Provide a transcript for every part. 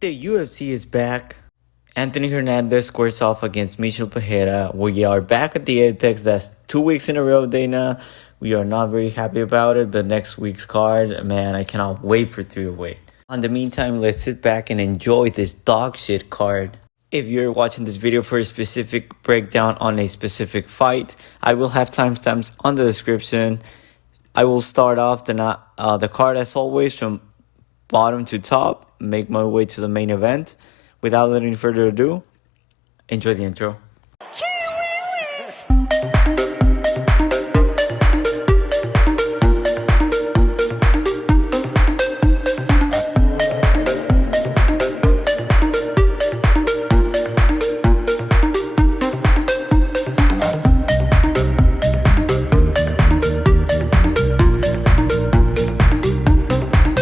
The UFC is back. Anthony Hernandez squares off against Michel Pereira. We are back at the Apex. That's 2 weeks in a row, Dana. We are not very happy about it, but next week's card, man, I cannot wait for 308. In the meantime, let's sit back and enjoy this dog shit card. If you're watching this video for a specific breakdown on a specific fight, I will have timestamps on the description. I will start off the card as always from bottom to top, make my way to the main event. Without any further ado, enjoy the intro.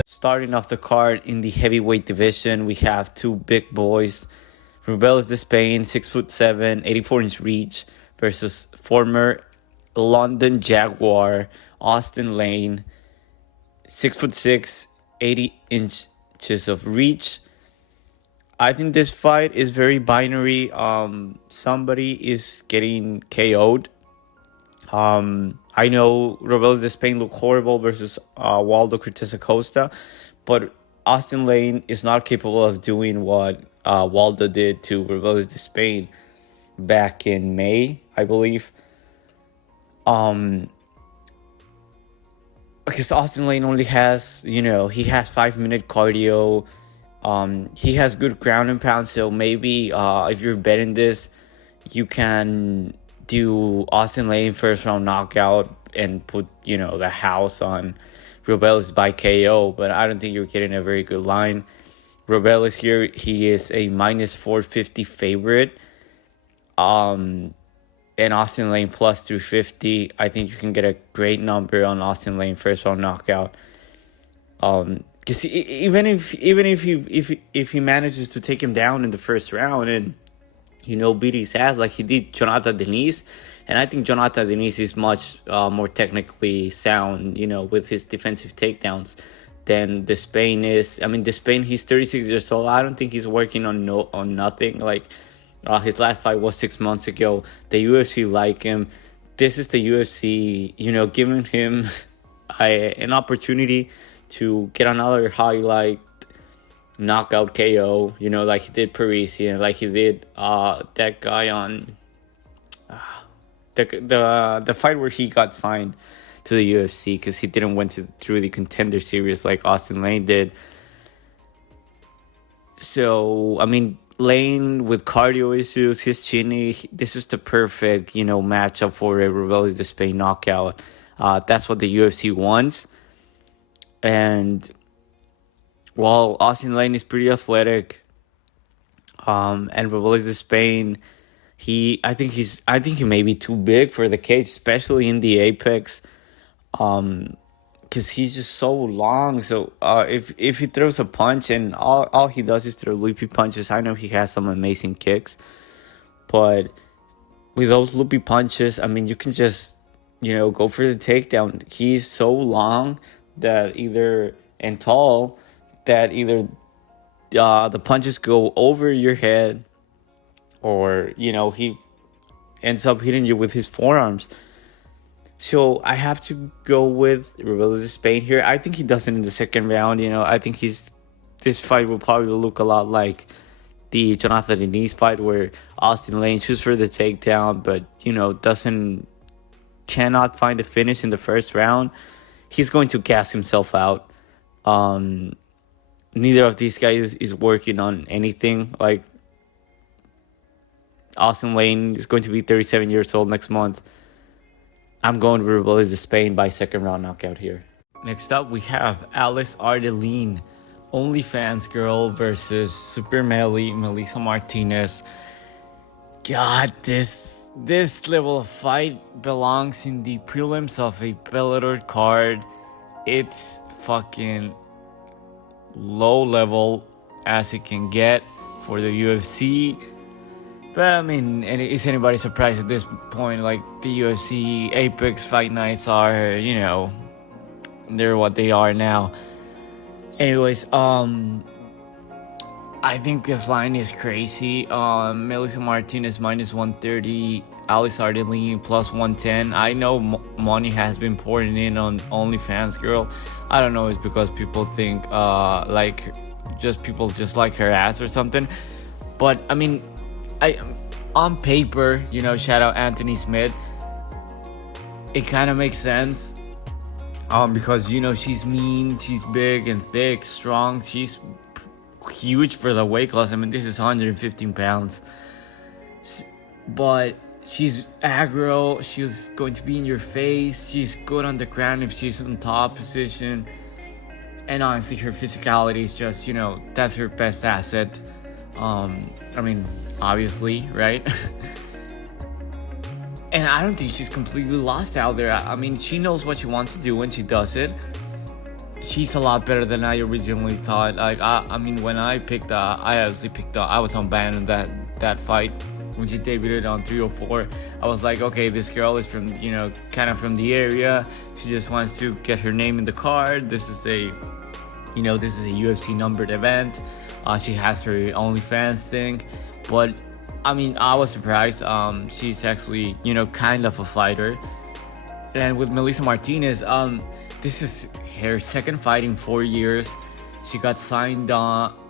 Starting off the card in the heavyweight division, we have two big boys. Despaigne, 6'7", 84-inch reach, versus former London Jaguar Austin Lane, 6'6", 80 inches of reach. I think this fight is very binary. Somebody is getting KO'd. I know Despaigne looked horrible versus Waldo Cortez Acosta, but Austin Lane is not capable of doing what Waldo did to Despaigne back in May, I believe. Because Austin Lane only has, he has 5-minute cardio. He has good ground and pound, so maybe if you're betting this, you can do Austin Lane first round knockout and put, the house on Rubeles by KO, but I don't think you're getting a very good line. Rubeles here, he is a minus 450 favorite. And Austin Lane plus 250. I think you can get a great number on Austin Lane first round knockout. Because even if he manages to take him down in the first round and beat his ass like he did Jonathan Denise. And I think Jonathan Denise is much more technically sound, with his defensive takedowns than Despaigne is. I mean, Despaigne, he's 36 years old. I don't think he's working on nothing. Like, his last fight was 6 months ago. The UFC like him. This is the UFC, giving him an opportunity to get another highlight knockout KO, like he did Parisian, like he did that guy on the fight where he got signed to the UFC because he didn't went through the Contender Series like Austin Lane did. So, I mean, Lane with cardio issues, his chinny, this is the perfect, matchup for a Rubeles Despaigne knockout. That's what the UFC wants. And while Austin Lane is pretty athletic, and Rubeles Despaigne, I think he may be too big for the cage, especially in the Apex, because he's just so long. So if he throws a punch and all he does is throw loopy punches, I know he has some amazing kicks, but with those loopy punches, I mean, you can just go for the takedown. He's so long that and tall that either the punches go over your head or, he ends up hitting you with his forearms. So I have to go with Rubeles Despaigne here. I think he does it in the second round. I think this fight will probably look a lot like the Jonathan Denise fight where Austin Lane shoots for the takedown, but, cannot find the finish in the first round. He's going to gas himself out. Neither of these guys is working on anything. Like, Austin Lane is going to be 37 years old next month. I'm going with Rubeles Despaigne by second round knockout here. Next up, we have Alice Ardeline, OnlyFans girl versus Super Melly, Melissa Martinez. God, this level of fight belongs in the prelims of a Bellator card. It's fucking low level as it can get for the UFC. But I mean, is anybody surprised at this point? Like, the UFC Apex fight nights are, they're what they are now. Anyways, I think this line is crazy. Melissa Martinez minus 130, Alice Ardelene plus 110. I know money has been pouring in on OnlyFans girl. I don't know, it's because people think people just like her ass or something. But I mean, on paper, shout out Anthony Smith, it kind of makes sense. Because she's mean, she's big and thick, strong, she's huge for the weight class. I mean, this is 115 pounds. But she's aggro, she's going to be in your face, she's good on the ground if she's in top position. And honestly, her physicality is just, that's her best asset. I mean, obviously, right? And I don't think she's completely lost out there. I mean, she knows what she wants to do when she does it. She's a lot better than I originally thought. Like, I mean, when I was on ban in that fight. When she debuted on 304, I was like, okay, this girl is from, kind of from the area. She just wants to get her name in the card. This is a UFC numbered event. She has her OnlyFans thing. But, I mean, I was surprised. She's actually, kind of a fighter. And with Melissa Martinez, this is her second fight in 4 years. She got signed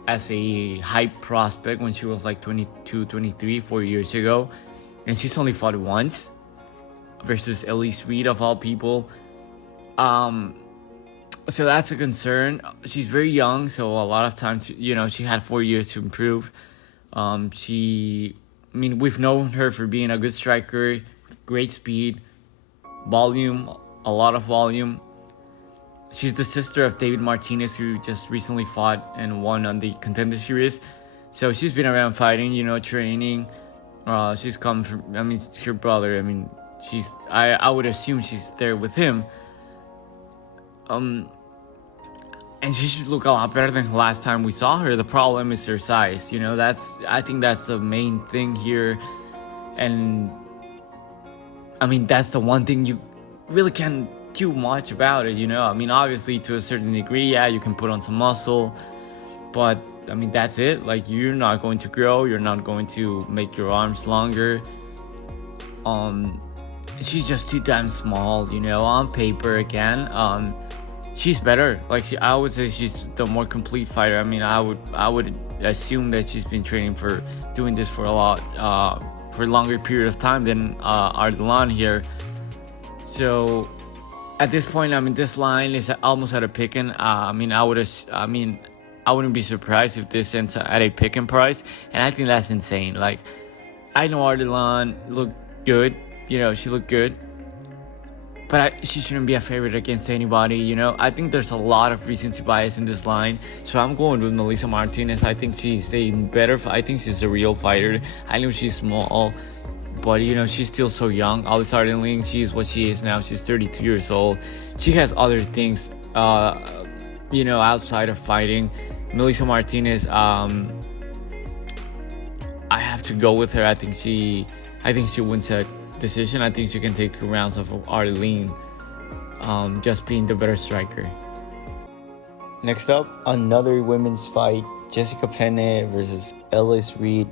as a hype prospect when she was like 22, 23, 4 years ago. And she's only fought once versus Elise Reed of all people. So that's a concern. She's very young, so a lot of time she had 4 years to improve. We've known her for being a good striker, great speed, volume, a lot of volume. She's the sister of David Martinez, who just recently fought and won on the Contender Series. So she's been around fighting, training. She's come from, it's her brother. I would assume she's there with him. And she should look a lot better than last time we saw her. The problem is her size. I think that's the main thing here. And, that's the one thing you really can't too much about it, obviously to a certain degree, yeah, you can put on some muscle, but that's it. Like, you're not going to grow, you're not going to make your arms longer. She's just too damn small, on paper again. She's better. I would say she's the more complete fighter. I would assume that she's been training for doing this for a longer period of time than Ardalan here. So at this point, this line is almost at a pick-in. I wouldn't be surprised if this ends at a pick-in price, and I think that's insane. Like, I know Ardalan looked good, she looked good, but she shouldn't be a favorite against anybody, I think there's a lot of recency bias in this line, so I'm going with Melissa Martinez. I think she's I think she's a real fighter. I know she's small, but, she's still so young. Alice Ardelene, she's what she is now. She's 32 years old. She has other things, outside of fighting. Melissa Martinez, I have to go with her. I think she wins a decision. I think she can take 2 rounds of Ardelene, just being the better striker. Next up, another women's fight. Jessica Penne versus Elise Reed.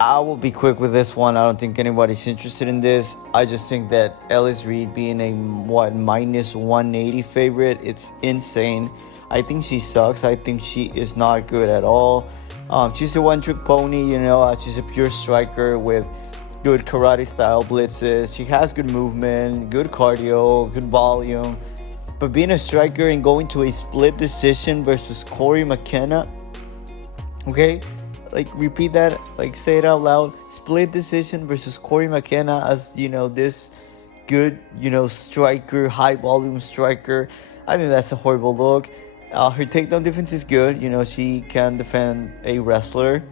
I will be quick with this one. I don't think anybody's interested in this. I just think that Elise Reed being a minus 180 favorite, it's insane. I think she sucks. I think she is not good at all. She's a one-trick pony, she's a pure striker with good karate style blitzes. She has good movement, good cardio, good volume. But being a striker and going to a split decision versus Corey McKenna, okay? Repeat that, say it out loud. Split decision versus Corey McKenna as, this good, striker, high volume striker. I think that's a horrible look. Her takedown defense is good. She can defend a wrestler.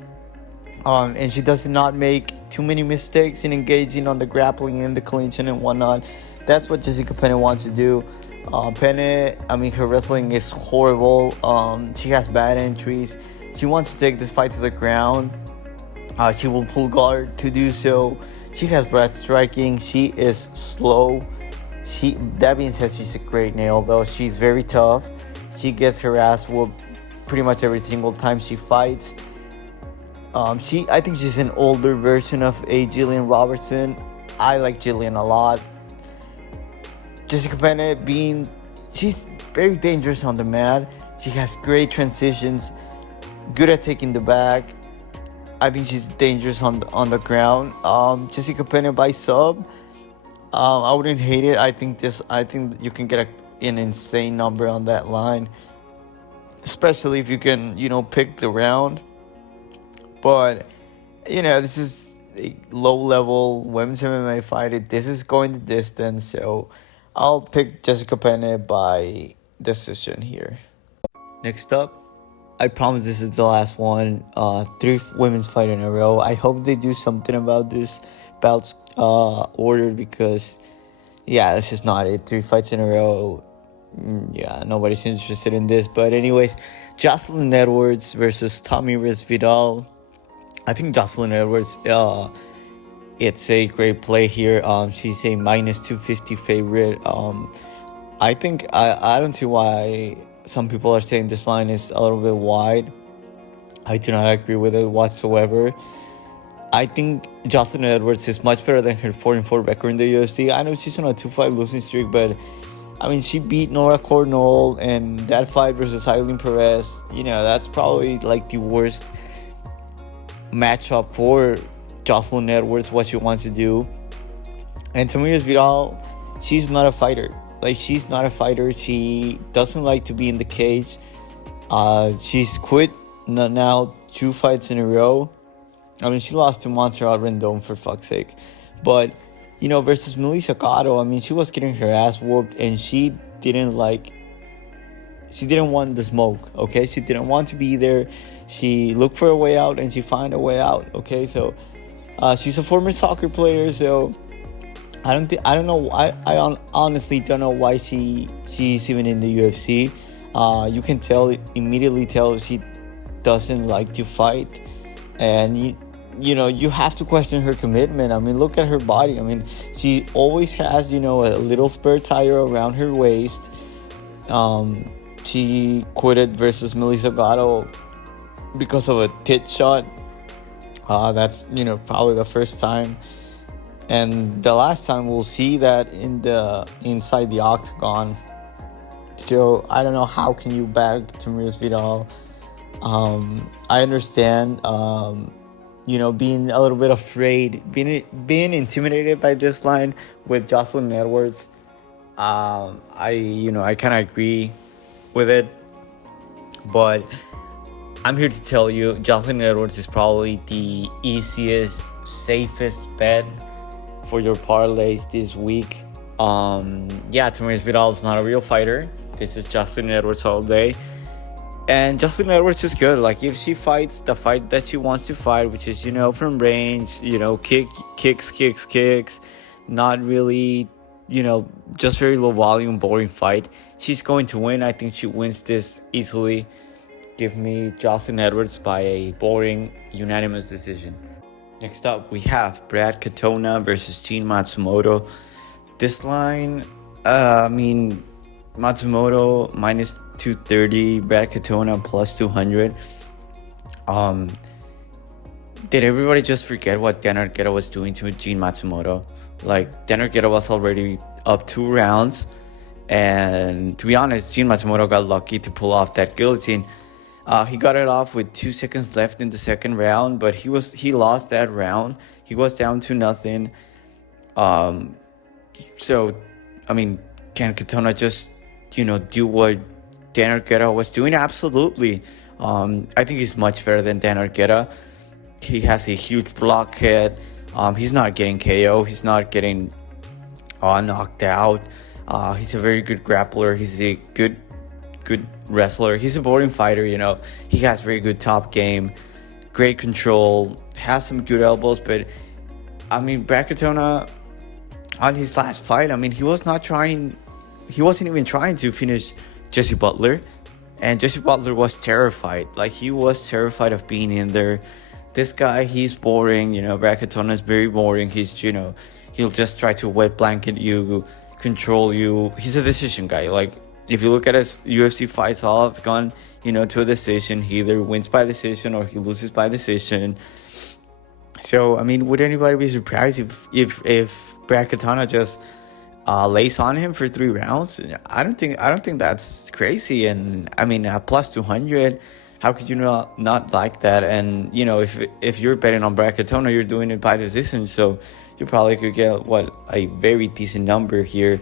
And she does not make too many mistakes in engaging on the grappling and the clinching and whatnot. That's what Jessica Penne wants to do. Penne, her wrestling is horrible. She has bad entries. She wants to take this fight to the ground. She will pull guard to do so. She has bad striking. She is slow. That being said, she's a great nail, though. She's very tough. She gets her ass whooped pretty much every single time she fights. I think she's an older version of a Jillian Robertson. I like Jillian a lot. Jessica Penne she's very dangerous on the mat. She has great transitions, good at taking the back. I think she's dangerous on the ground. Jessica Penne by sub, I wouldn't hate it. I think you can get an insane number on that line, especially if you can pick the round. But this is a low-level women's MMA fight. This is going the distance, so I'll pick Jessica Penne by decision here. Next up, I promise this is the last one. 3 women's fight in a row. I hope they do something about this bouts order, because this is not it. 3 fights in a row. Nobody's interested in this. But anyways, Jocelyn Edwards versus Tamires Vidal. I think Jocelyn Edwards, it's a great play here. She's a minus 250 favorite. I think I don't see why some people are saying this line is a little bit wide. I do not agree with it whatsoever. I think Jocelyn Edwards is much better than her 4-4 record in the UFC. I know she's on a 2-5 losing streak, but I mean, she beat Nora Cornell, and that fight versus Eileen Perez, that's probably like the worst matchup for Jocelyn Edwards, what she wants to do. And Tamires Vidal, she's not a fighter. She's not a fighter. She doesn't like to be in the cage. She's quit now 2 fights in a row. I mean, she lost to Montserrat Rendon, for fuck's sake. But, versus Melissa Gatto, I mean, she was getting her ass whooped, and she didn't want the smoke, okay? She didn't want to be there. She looked for a way out, and she found a way out, okay? So, she's a former soccer player, so I honestly don't know why she's even in the UFC. You can immediately tell she doesn't like to fight, and you have to question her commitment. I mean, look at her body. I mean, she always has a little spare tire around her waist. She quitted versus Melissa Gatto because of a tit shot. That's probably the first time, and the last time we'll see that inside the octagon. So I don't know, how can you back Tamires Vidal? I understand being a little bit afraid, being intimidated by this line with Jocelyn Edwards. I kind of agree with it, but I'm here to tell you, Jocelyn Edwards is probably the easiest, safest bet for your parlays this week. Tamires Vidal is not a real fighter. This is Jocelyn Edwards all day. And Jocelyn Edwards is good. If she fights the fight that she wants to fight, which is, from range, kicks, not really, just very low volume, boring fight, she's going to win. I think she wins this easily. Give me Jocelyn Edwards by a boring, unanimous decision. Next up, we have Brad Katona versus Gene Matsumoto. This line, Matsumoto minus 230, Brad Katona plus 200. Did everybody just forget what Dan Argueta was doing to Gene Matsumoto? Dan Argueta was already up 2 rounds, and to be honest, Gene Matsumoto got lucky to pull off that guillotine. He got it off with 2 seconds left in the second round, but he lost that round. He was down to nothing. So, can Katona just, do what Dan Argueta was doing? Absolutely. I think he's much better than Dan Argueta. He has a huge blockhead. He's not getting KO. He's not getting knocked out. He's a very good grappler. He's a good wrestler. He's a boring fighter, He has very good top game, great control, has some good elbows. But, Brad Katona, on his last fight, he wasn't even trying to finish Jesse Butler. And Jesse Butler was terrified. He was terrified of being in there. This guy, he's boring. Brad Katona is very boring. He's, he'll just try to wet blanket you, control you. He's a decision guy. if you look at his UFC fights, all have gone, to a decision. He either wins by decision or he loses by decision. So, I mean, would anybody be surprised if Brad Katona just lays on him for 3 rounds? I don't think that's crazy. And I mean, plus 200, how could you not like that? And if you're betting on Brad Katona, you're doing it by decision, so you probably could get a very decent number here.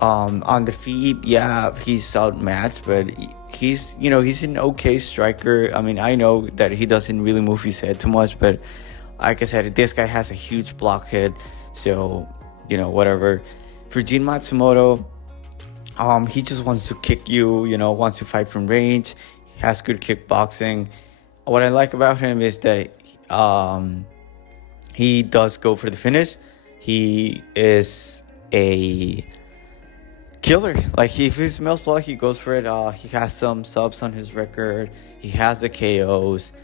On the feet, yeah, he's outmatched, but he's an okay striker. I mean, I know that he doesn't really move his head too much, but like I said, this guy has a huge blockhead, so whatever. For Jin Matsumoto, he just wants to kick you, wants to fight from range. He has good kickboxing. What I like about him is that he does go for the finish. He is a killer. Like, if he smells blood, he goes for it. He has some subs on his record. He has the KOs.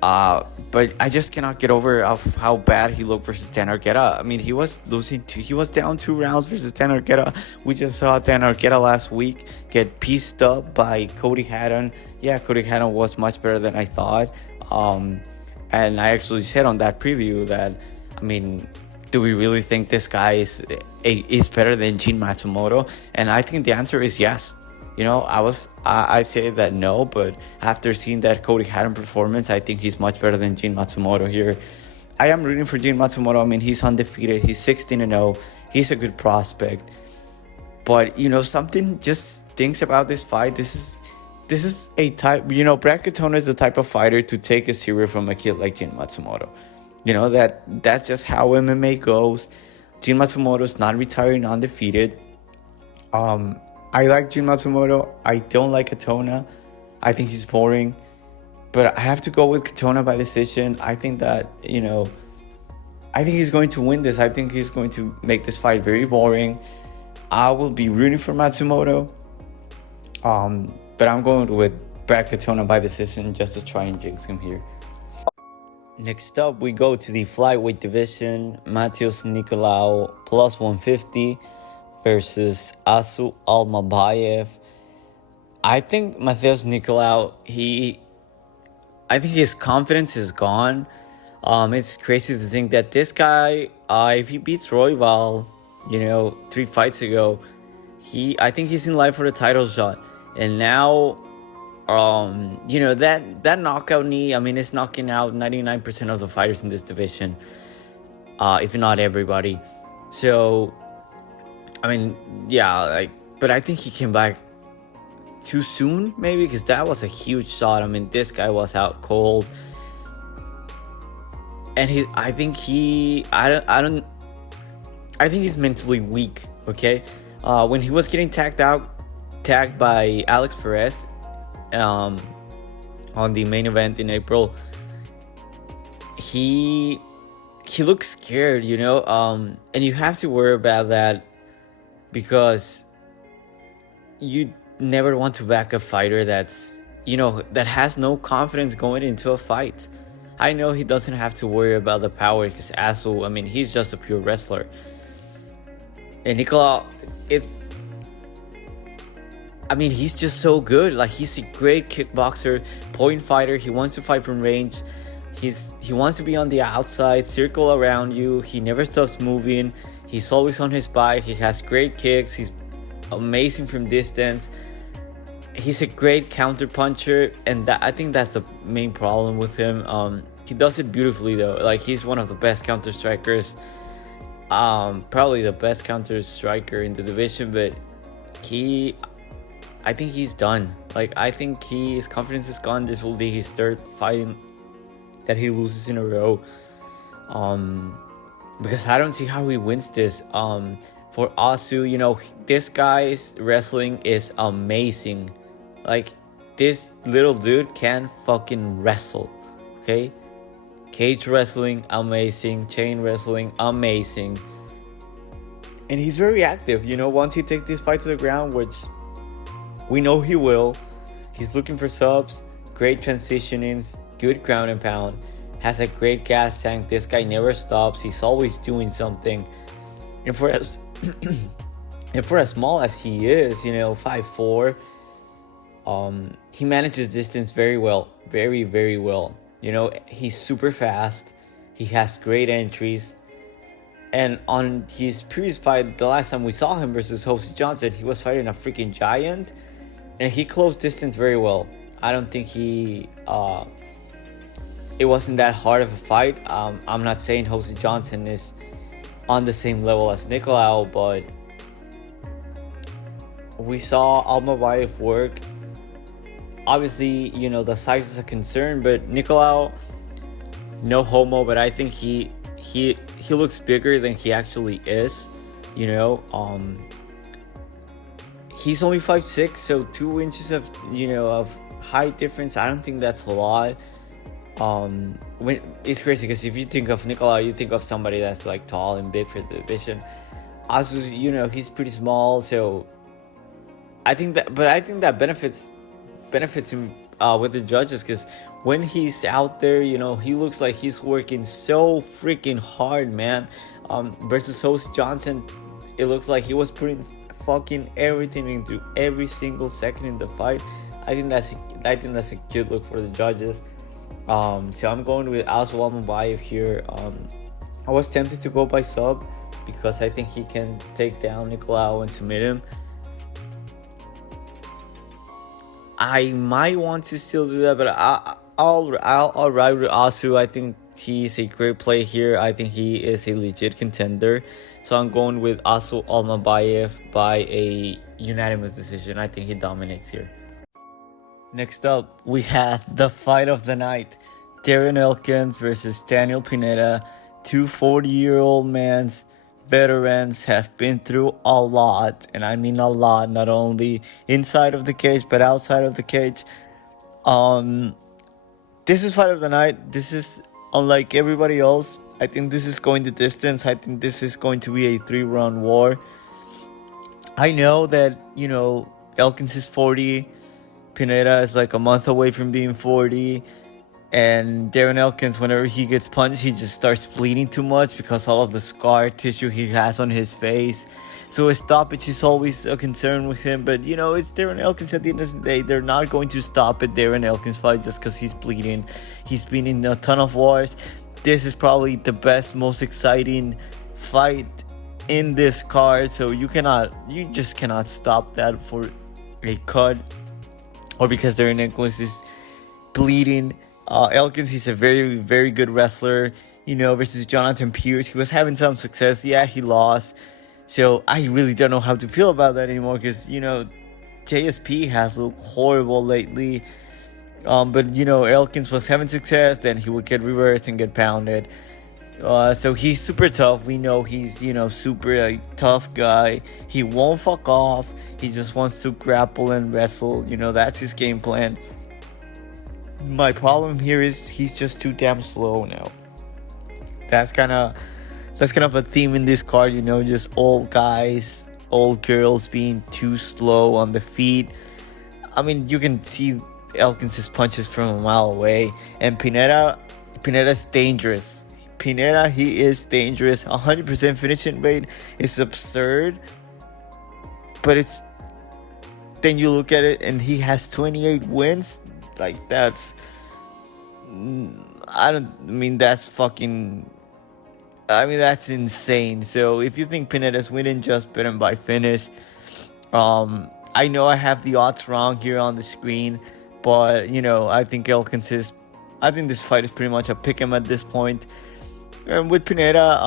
But I just cannot get over how bad he looked versus Dan Argueta. I mean, he was down 2 rounds versus Dan Argueta. We just saw Dan Argueta last week get pieced up by Cody Haddon. Yeah, Cody Haddon was much better than I thought. And I actually said on that preview that, I mean, do we really think this guy is better than Jin Matsumoto? And I think the answer is yes. I say that no, but after seeing that Cody Haddon performance, I think he's much better than Jin Matsumoto here. I am rooting for Jin Matsumoto. I mean, he's undefeated. He's 16-0. He's a good prospect. But, something just stinks about this fight. This is a type, Brad Katona is the type of fighter to take a cereal from a kid like Jin Matsumoto. That's just how MMA goes. Jin Matsumoto is not retiring undefeated. I like Jin Matsumoto. I don't like Katona. I think he's boring. But I have to go with Katona by decision. I think that, I think he's going to win this. I think he's going to make this fight very boring. I will be rooting for Matsumoto. But I'm going with Brad Katona by decision just to try and jinx him here. Next up, we go to the flyweight division. Nicolau plus 150. Versus Asu Almabayev. I think Nicolau, I think his confidence is gone. It's crazy to think that this guy, if he beats Royval, 3 fights ago, I think he's in line for the title shot. And now, that knockout knee, I mean, it's knocking out 99% of the fighters in this division, if not everybody. So, I mean, yeah, but I think he came back too soon, maybe, because that was a huge shot. I mean, this guy was out cold, and I think he's mentally weak. Okay, when he was getting tagged by Alex Perez, on the main event in April, he looks scared, and you have to worry about that. Because you never want to back a fighter that's, that has no confidence going into a fight. I know he doesn't have to worry about the power because Asu, I mean, he's just a pure wrestler. And Nicolau, he's just so good. Like, he's a great kickboxer, point fighter. He wants to fight from range. He wants to be on the outside, circle around you. He never stops moving. He's always on his bike. He has great kicks. He's amazing from distance. He's a great counter puncher, and I think that's the main problem with him. He does it beautifully though. Like, he's one of the best counter strikers. Probably the best counter striker in the division, but I think he's done. Like, I think his confidence is gone. This will be his 3rd fight that he loses in a row. Because I don't see how he wins this. For Asu, this guy's wrestling is amazing. Like, this little dude can fucking wrestle. Okay? Cage wrestling, amazing. Chain wrestling, amazing. And he's very active. Once he takes this fight to the ground, which we know he will, he's looking for subs, great transitionings, good ground and pound. Has a great gas tank. This guy never stops. He's always doing something. And for And for as small as he is, 5'4", he manages distance very well, very, very well. He's super fast. He has great entries. And on his previous fight, the last time we saw him versus Jose Johnson, he was fighting a freaking giant, and he closed distance very well. I don't think it wasn't that hard of a fight. I'm not saying Jose Johnson is on the same level as Nicolau, but we saw Almabayev work. Obviously, the size is a concern, but Nicolau, no homo, but I think he looks bigger than he actually is. He's only 5'6", so 2 inches of height difference. I don't think that's a lot. It's crazy because if you think of Nicolau, you think of somebody that's like tall and big for the division. Also, he's pretty small, so I think that benefits him with the judges, because when he's out there, he looks like he's working so freaking hard, man. Versus Jose Johnson, it looks like he was putting fucking everything into every single second in the fight. I think that's a good look for the judges. So I'm going with Asu Almabayev here. I was tempted to go by sub because I think he can take down Nicolau and submit him. I might want to still do that, but I'll ride with Asu. I think he's a great play here. I think he is a legit contender. So I'm going with Asu Almabayev by a unanimous decision. I think he dominates here. Next up, we have the fight of the night. Darren Elkins versus Daniel Pineda. Two 40-year-old men's veterans have been through a lot, and I mean a lot, not only inside of the cage but outside of the cage. This is fight of the night. This is unlike everybody else. I think this is going the distance. I think this is going to be a 3-round war. I know that Elkins is 40, Pineda is like a month away from being 40, and Darren Elkins, whenever he gets punched, he just starts bleeding too much because all of the scar tissue he has on his face. So a stoppage is always a concern with him. But, it's Darren Elkins at the end of the day. They're not going to stop at Darren Elkins' fight just because he's bleeding. He's been in a ton of wars. This is probably the best, most exciting fight in this card. So you just cannot stop that for a cut or because Darren Elkins is bleeding. Elkins, he's a very, very good wrestler, versus Jonathan Pierce. He was having some success. Yeah, he lost. So I really don't know how to feel about that anymore because, JSP has looked horrible lately. But, Elkins was having success. Then he would get reversed and get pounded. So he's super tough. We know he's, super tough guy. He won't fuck off. He just wants to grapple and wrestle. That's his game plan. My problem here is he's just too damn slow now. That's kind of a theme in this card, just old guys, old girls being too slow on the feet. I mean, you can see Elkins' punches from a mile away. And Pineda's dangerous. Pineda, he is dangerous. 100% finishing rate is absurd. But then you look at it and he has 28 wins. Like, that's insane. So if you think Pineda's winning, just bet him by finish. I know I have the odds wrong here on the screen, but I think this fight is pretty much a pick 'em at this point. And with Pineda,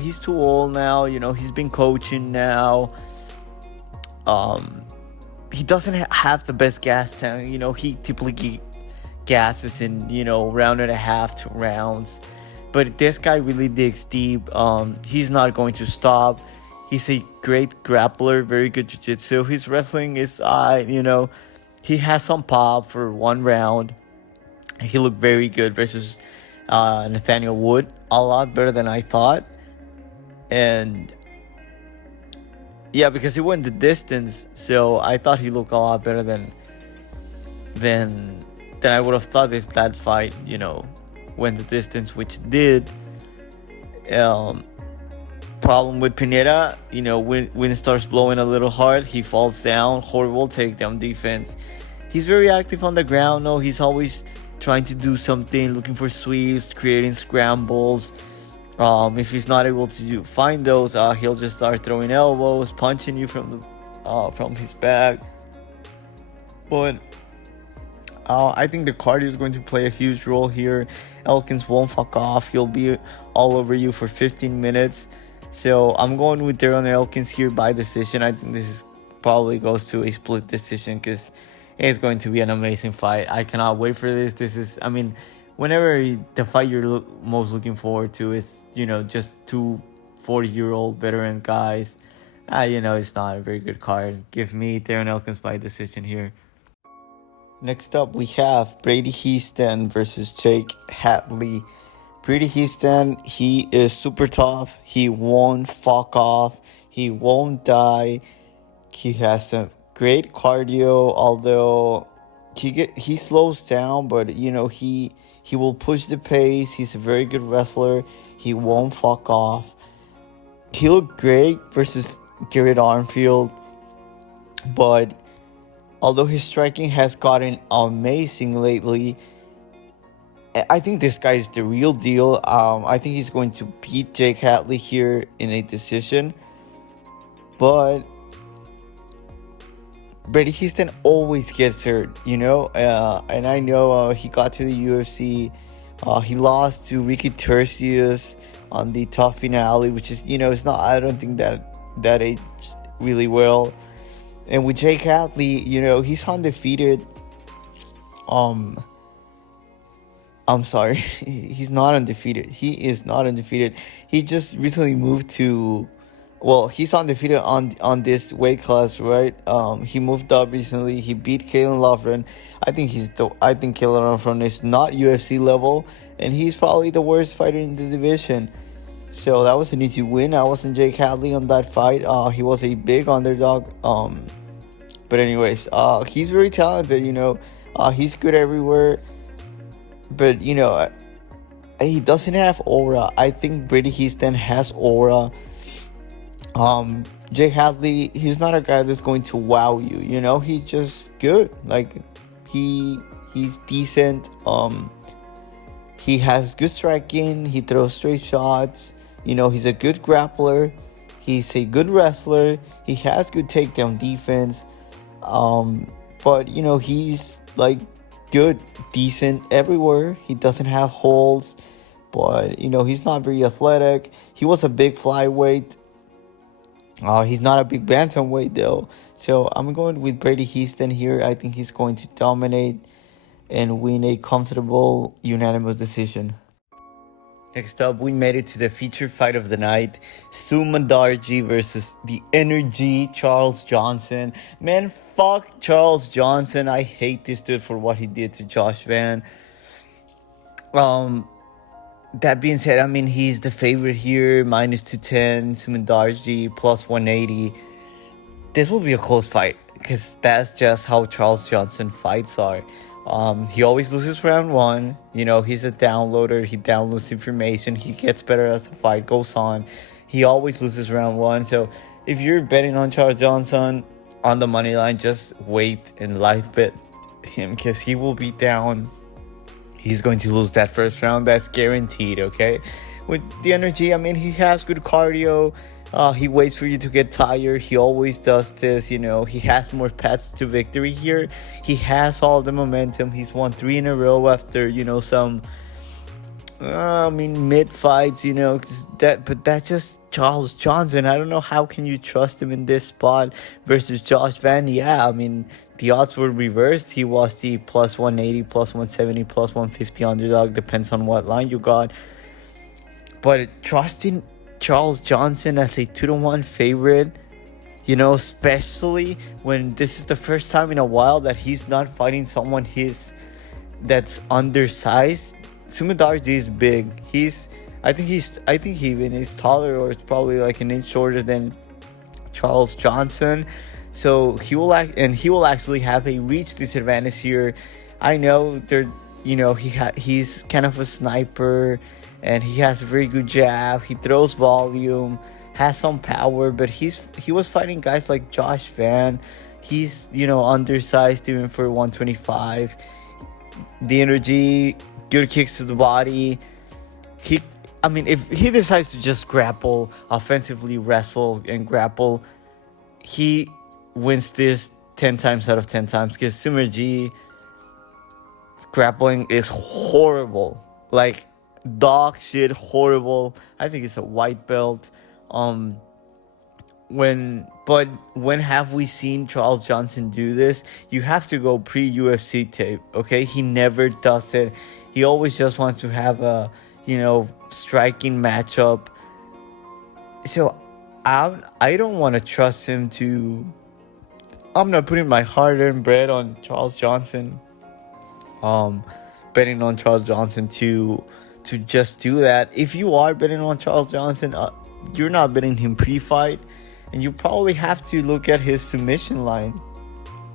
he's too old now. He's been coaching now. He doesn't have the best gas tank. He typically gasses in, round and a half, 2 rounds. But this guy really digs deep. He's not going to stop. He's a great grappler, very good jiu-jitsu. His wrestling is, he has some pop for 1 round. He looked very good versus Nathaniel Wood. A lot better than I thought. And yeah, because he went the distance, so I thought he looked a lot better than I would have thought if that fight, went the distance, which it did. But problem with Pineda. When it starts blowing a little hard, he falls down. Horrible takedown defense. He's very active on the ground. No, he's always trying to do something, looking for sweeps, creating scrambles. If he's not able to find those, he'll just start throwing elbows, punching you from his back. But I think the cardio is going to play a huge role here. Elkins won't fuck off. He'll be all over you for 15 minutes. So I'm going with Darren Elkins here by decision. I think this probably goes to a split decision because it's going to be an amazing fight. I cannot wait for this. Whenever the fight you're most looking forward to is, just two 40-year-old veteran guys, it's not a very good card. Give me Darren Elkins by decision here. Next up, we have Brady Hiestand versus Jake Hadley. Brady Hiestand, he is super tough. He won't fuck off. He won't die. He has some great cardio, although he slows down, but he will push the pace. He's a very good wrestler. He won't fuck off. He looked great versus Garrett Armfield, but although his striking has gotten amazing lately, I think this guy is the real deal. I think he's going to beat Jake Hadley here in a decision. But Brady Hiestand always gets hurt, and I know he got to the UFC. He lost to Ricky Tercius on the tough finale, which is, it's not, I don't think that aged really well. And with Jake Hadley, he's undefeated. I'm sorry, he's not undefeated. He is not undefeated. He just recently moved to, he's undefeated on this weight class, right? He moved up recently. He beat Kalen Lovren. I think Kalen Lovren is not UFC level, and he's probably the worst fighter in the division. So that was an easy win. I wasn't Jake Hadley on that fight. He was a big underdog. But anyways, he's very talented. He's good everywhere. But he doesn't have aura. I think Brady Hiestand has aura. Jake Hadley, he's not a guy that's going to wow you. He's just good. Like he's decent. He has good striking. He throws straight shots. He's a good grappler. He's a good wrestler. He has good takedown defense. But he's like good, decent everywhere. He doesn't have holes, but he's not very athletic. He was a big flyweight. He's not a big bantamweight though. So I'm going with Brady Hiestand here. I think he's going to dominate and win a comfortable unanimous decision. Next up, we made it to the featured fight of the night. Sumandarji versus the Energy, Charles Johnson. Man, fuck Charles Johnson. I hate this dude for what he did to Josh Van. That being said, he's the favorite here. Minus 210. Sumandarji plus 180. This will be a close fight, because that's just how Charles Johnson fights are. He always loses round one. He's a downloader. He downloads information. He gets better as the fight goes on. He always loses round one. So if you're betting on Charles Johnson on the money line, just wait and live bet him, because he will be down. He's going to lose that first round. That's guaranteed, okay? With the Energy, he has good cardio. He waits for you to get tired. He always does this, He has more paths to victory here. He has all the momentum. He's won 3 in a row after, some, mid-fights, but that's just Charles Johnson. I don't know how can you trust him in this spot versus Josh Van. Yeah, the odds were reversed. He was the plus 180, plus 170, plus 150 underdog. Depends on what line you got. But trusting Charles Johnson as a 2-1 favorite, especially when this is the first time in a while that he's not fighting someone that's undersized. Sumandarji is big. I think he even is taller, or it's probably like an inch shorter than Charles Johnson. So he will actually have a reach disadvantage here. I know he's kind of a sniper, and he has a very good jab. He throws volume, has some power, but he was fighting guys like Josh Van. He's, undersized even for 125. The energy, good kicks to the body. If he decides to just grapple, offensively wrestle and grapple, he wins this 10 times out of 10 times, because Sumerji grappling is horrible. Like, dog shit horrible. I think it's a white belt. When have we seen Charles Johnson do this? You have to go pre-UFC tape, okay? He never does it. He always just wants to have a, striking matchup. So I don't want to trust him to. I'm not putting my hard-earned bread on Charles Johnson. Betting on Charles Johnson to just do that. If you are betting on Charles Johnson, you're not betting him pre-fight. And you probably have to look at his submission line,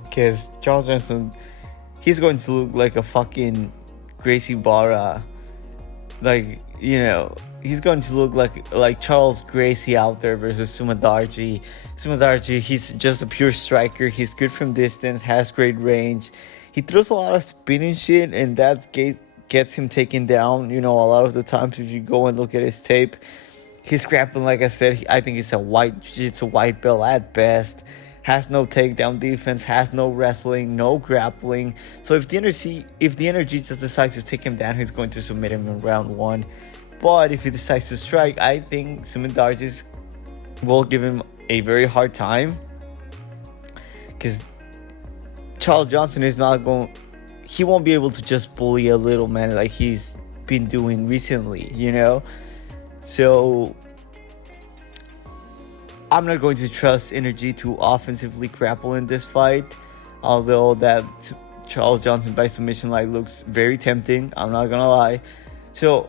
because Charles Johnson, he's going to look like a fucking Gracie Barra. Like, he's going to look like Charles Gracie out there versus Sumadarji. Sumadarji, he's just a pure striker. He's good from distance, has great range. He throws a lot of spinning shit, and that gets him taken down, a lot of the times if you go and look at his tape. His grappling, like I said, I think it's a white belt at best. Has no takedown defense, has no wrestling, no grappling. So if the energy just decides to take him down, he's going to submit him in round 1. But if he decides to strike, I think Sumadarji will give him a very hard time, because Charles Johnson is not going. He won't be able to just bully a little man like he's been doing recently, So I'm not going to trust energy to offensively grapple in this fight, although that Charles Johnson by submission line looks very tempting. I'm not gonna lie. So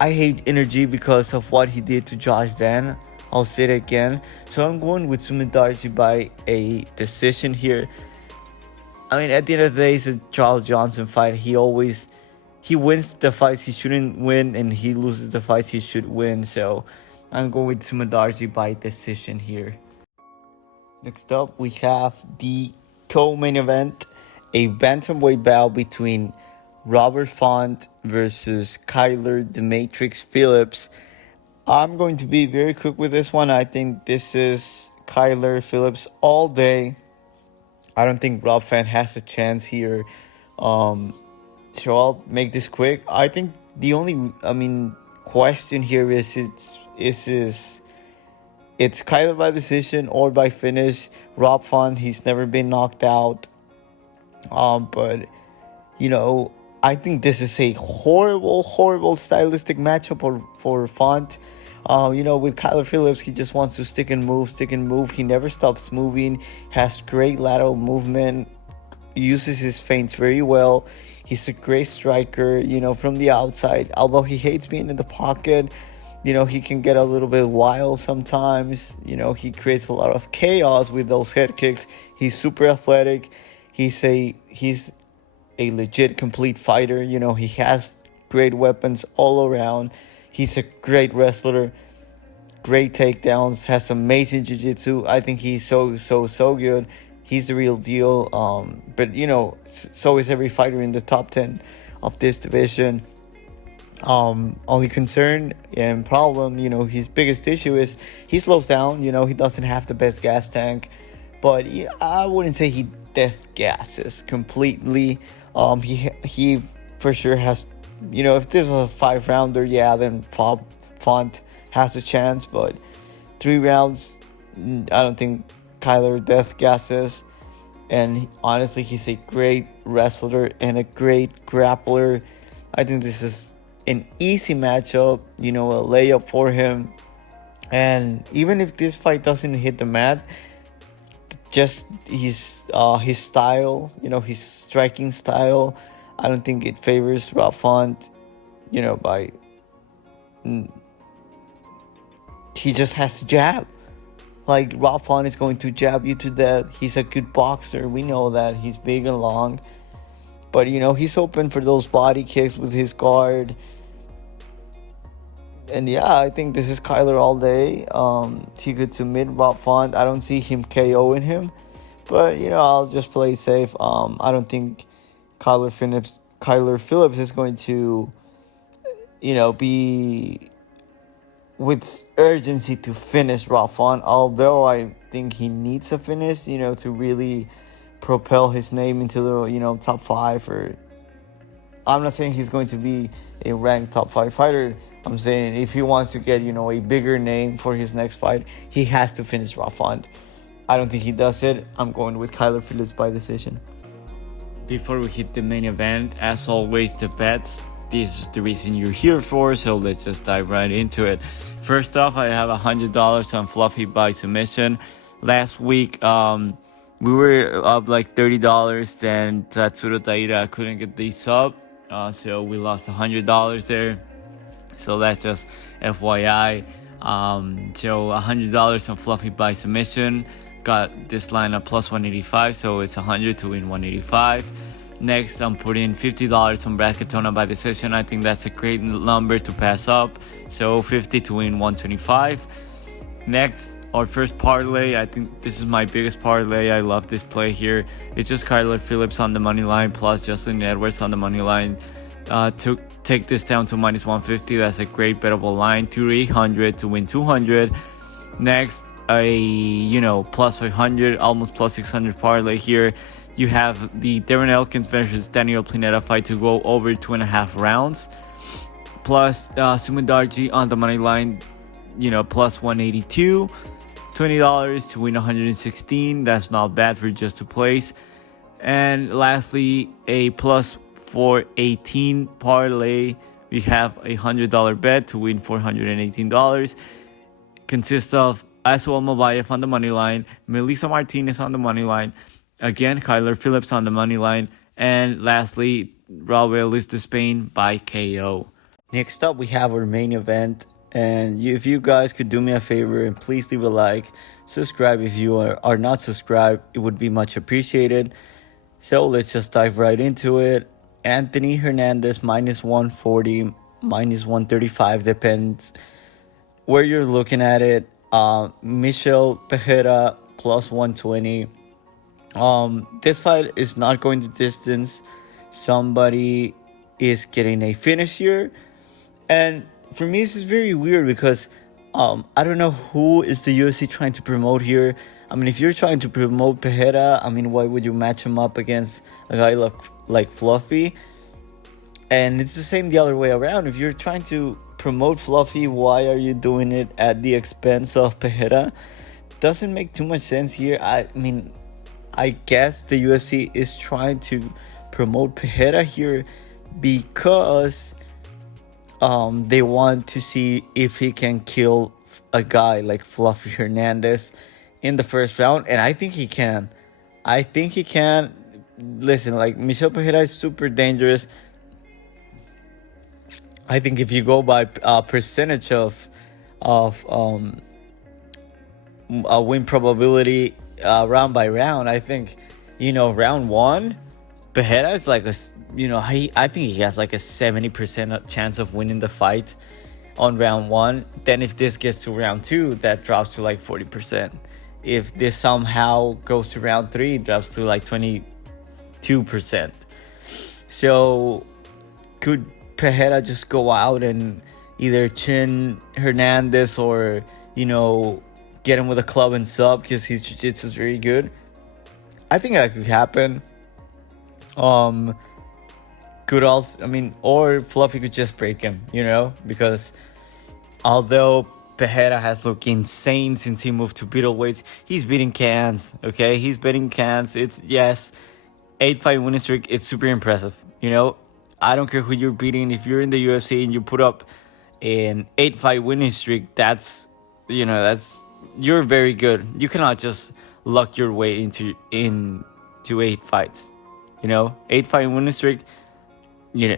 I hate energy because of what he did to Josh Van. I'll say it again. So I'm going with Sumadarji by a decision here. At the end of the day, it's a Charles Johnson fight. He wins the fights he shouldn't win, and he loses the fights he should win. So I'm going with Sumadarji by decision here. Next up, we have the co-main event, a bantamweight bout between Robert Font versus Kyler the Matrix Phillips. I'm going to be very quick with this one. I think this is Kyler Phillips all day. I don't think Rob Font has a chance here. So I'll make this quick. I think the only, question here is it's Kyler by decision or by finish. Rob Font, he's never been knocked out. But I think this is a horrible stylistic matchup for Font. With Kyler Phillips, he just wants to stick and move. He never stops moving. Has great lateral movement. Uses his feints very well. He's a great striker, from the outside. Although he hates being in the pocket, he can get a little bit wild sometimes. He creates a lot of chaos with those head kicks. He's super athletic. He's a legit complete fighter. He has great weapons all around. He's a great wrestler. Great takedowns. Has amazing jiu-jitsu. I think he's so good. He's the real deal. But so is every fighter in the top 10 of this division. Only concern and problem, his biggest issue is he slows down. He doesn't have the best gas tank. But I wouldn't say he death gasses completely. He for sure has, if this was a 5-rounder, then Font has a chance. But 3 rounds, I don't think Kyler death gasses. And honestly, he's a great wrestler and a great grappler. I think this is an easy matchup, a layup for him. And even if this fight doesn't hit the mat, just his style, his striking style, I don't think it favors Rob Font, by... He just has to jab. Like, Rob Font is going to jab you to death. He's a good boxer. We know that. He's big and long. But, he's open for those body kicks with his guard. And yeah, I think this is Kyler all day. He could submit Rob Font. I don't see him KOing him, but I'll just play safe. I don't think Kyler Phillips is going to be with urgency to finish Rob Font. Although I think he needs a finish, to really propel his name into the top 5. Or I'm not saying he's going to be a ranked top 5 fighter. I'm saying if he wants to get a bigger name for his next fight, he has to finish Rob Font. I don't think he does it. I'm going with Kyler Phillips by decision. Before we hit the main event, as always, the bets. This is the reason you're here for, so let's just dive right into it. First off, I have $100 on Fluffy by submission. Last week, we were up like $30, then Tatsuro Taira couldn't get these up, so we lost $100 there. So that's just FYI. So $100 on Fluffy by submission. Got this line at plus 185, so it's 100 to win 185. Next, I'm putting $50 on Katona by decision. I think that's a great number to pass up. So 50 to win 125. Next, our first parlay. I think this is my biggest parlay. I love this play here. It's just Kyler Phillips on the money line plus Justin Edwards on the money line. To take this down to minus 150. That's a great bettable line. 300 to win 200. Next, a plus 500, almost plus 600 parlay here. You have the Darren Elkins versus Daniel Pineda fight to go over 2.5 rounds. Plus Sumandarji on the money line, plus 182. $20 to win 116. That's not bad for just 2 plays. And lastly, a plus 418 parlay. We have a $100 bet to win $418. Consists of Asuel Mabayev on the money line, Melissa Martinez on the money line, again Kyler Phillips on the money line, and lastly Raul Despaigne by KO. Next up, we have our main event. And if you guys could do me a favor and please leave a like, subscribe if you are not subscribed, it would be much appreciated. So let's just dive right into it. Anthony Hernandez minus 140, minus 135, depends where you're looking at it. Michel Pereira plus 120. This fight is not going the distance. Somebody is getting a finish here. And for me, this is very weird because I don't know who is the UFC trying to promote here. I mean, if you're trying to promote Pereira, I mean, why would you match him up against a guy like Fluffy? And it's the same the other way around. If you're trying to promote Fluffy, why are you doing it at the expense of Pereira? Doesn't make too much sense here. I mean, I guess the UFC is trying to promote Pereira here because they want to see if he can kill a guy like Fluffy Hernandez in the first round, and I think he can. Listen, like, Michel Pereira is super dangerous. I think if you go by percentage of a win probability round by round, I think round 1 Pereira is like I think he has like a 70% chance of winning the fight on round 1. Then if this gets to round 2, that drops to like 40%. If this somehow goes to round 3, it drops to like 22%. So could Pereira just go out and either chin Hernandez or get him with a club and sub because his jiu-jitsu is very good? I think that could happen. Could also, or Fluffy could just break him, because although Pereira has looked insane since he moved to middleweights, he's beating cans, okay? He's beating cans. It's, yes, 8-fight winning streak. It's super impressive, I don't care who you're beating. If you're in the UFC and you put up an 8-fight winning streak, that's you're very good. You cannot just luck your way into 8 fights. 8-fight winning streak. You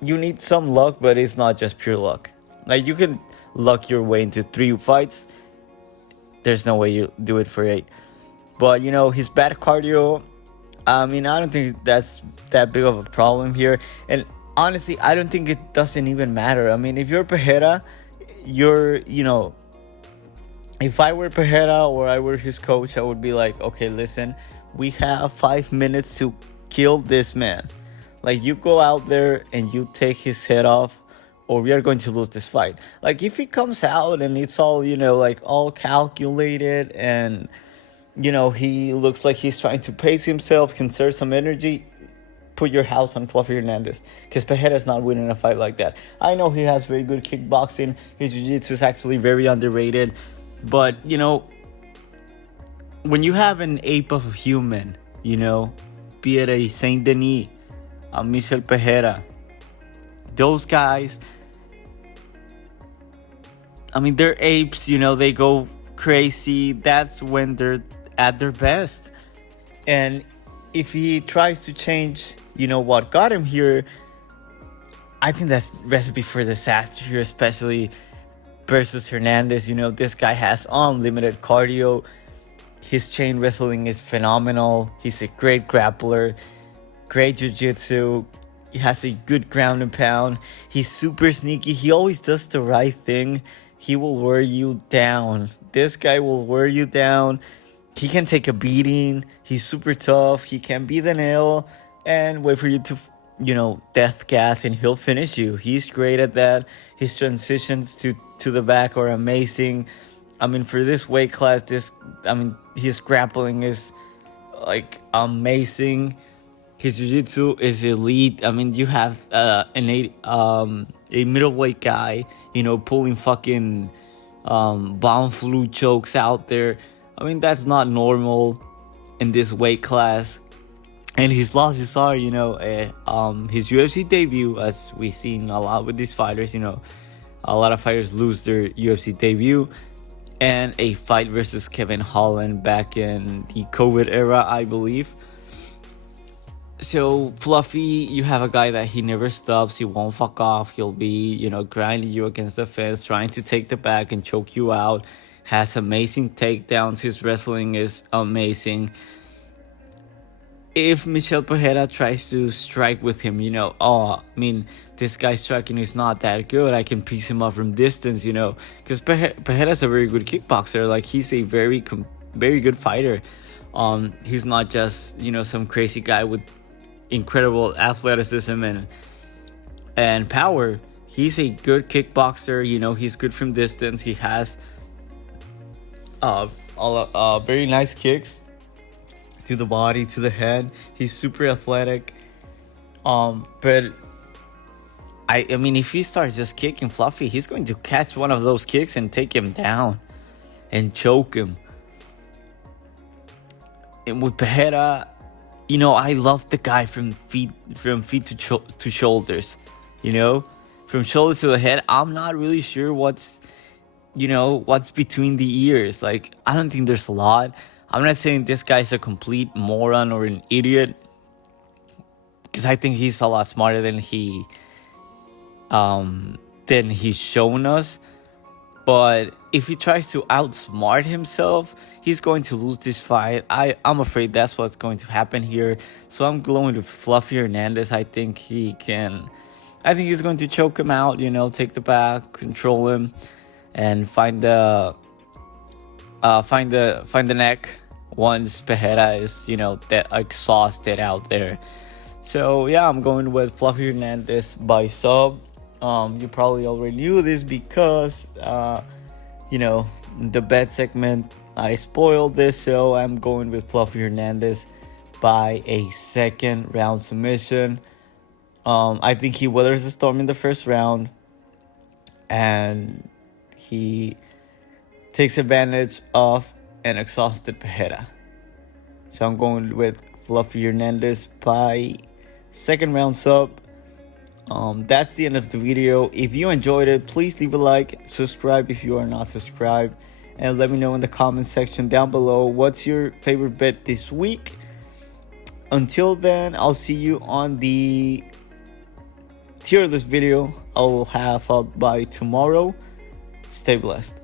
need some luck, but it's not just pure luck. Like, you can luck your way into 3 fights. There's no way you do it for 8. But his bad cardio, I don't think that's that big of a problem here. And honestly, I don't think it doesn't even matter. I mean, if you're Pereira, you're, if I were Pereira or I were his coach, I would be like, okay, listen, we have 5 minutes to kill this man. Like, you go out there and you take his head off, or we are going to lose this fight. Like, if he comes out and it's all, like all calculated and, he looks like he's trying to pace himself, conserve some energy, put your house on Fluffy Hernandez. Because Pereira's not winning a fight like that. I know he has very good kickboxing. His jiu-jitsu is actually very underrated. But, when you have an ape of a human, be it a Saint Denis, a Michel Pereira, those guys, I mean, they're apes, they go crazy. That's when they're at their best. And if he tries to change, what got him here, I think that's recipe for disaster here, especially versus Hernandez. This guy has unlimited cardio. His chain wrestling is phenomenal. He's a great grappler, great jiu-jitsu. He has a good ground and pound. He's super sneaky. He always does the right thing. He will wear you down. This guy will wear you down. He can take a beating. He's super tough. He can be the nail and wait for you to, death gas, and he'll finish you. He's great at that. His transitions to the back are amazing. I mean, for this weight class, his grappling is like amazing. His jiu-jitsu is elite. I mean, you have a middleweight guy, pulling fucking bomb flu chokes out there. I mean, that's not normal in this weight class. And his losses are, his UFC debut, as we've seen a lot with these fighters. A lot of fighters lose their UFC debut. And a fight versus Kevin Holland back in the COVID era, I believe. So, Fluffy, you have a guy that he never stops. He won't fuck off. He'll be, grinding you against the fence, trying to take the back and choke you out. Has amazing takedowns. His wrestling is amazing. If Michel Pereira tries to strike with him, this guy's striking is not that good. I can piece him up from distance, because Pereira's a very good kickboxer. Like, he's a very good fighter. He's not just, some crazy guy with incredible athleticism and power. He's a good kickboxer. He's good from distance. He has very nice kicks to the body, to the head. He's super athletic. But I mean, if he starts just kicking Fluffy, he's going to catch one of those kicks and take him down and choke him. And with Pereira, I love the guy from feet to shoulders. From shoulders to the head. I'm not really sure what's between the ears. Like, I don't think there's a lot. I'm not saying this guy's a complete moron or an idiot, because I think he's a lot smarter than he's shown us. But if he tries to outsmart himself, he's going to lose this fight. I'm afraid that's what's going to happen here. So I'm going to Fluffy Hernandez. I think he's going to choke him out, take the back, control him, and find the neck once Pereira is, that exhausted out there. So yeah, I'm going with Fluffy Hernandez by sub. You probably already knew this because, the bet segment, I spoiled this. So I'm going with Fluffy Hernandez by a second round submission. I think he weathers the storm in the first round, and he takes advantage of an exhausted Pereira. So I'm going with Fluffy Hernandez by second round sub. That's the end of the video. If you enjoyed it, please leave a like, subscribe if you are not subscribed, and let me know in the comment section down below what's your favorite bet this week. Until then, I'll see you on the tier list video I will have up by tomorrow. Stay blessed.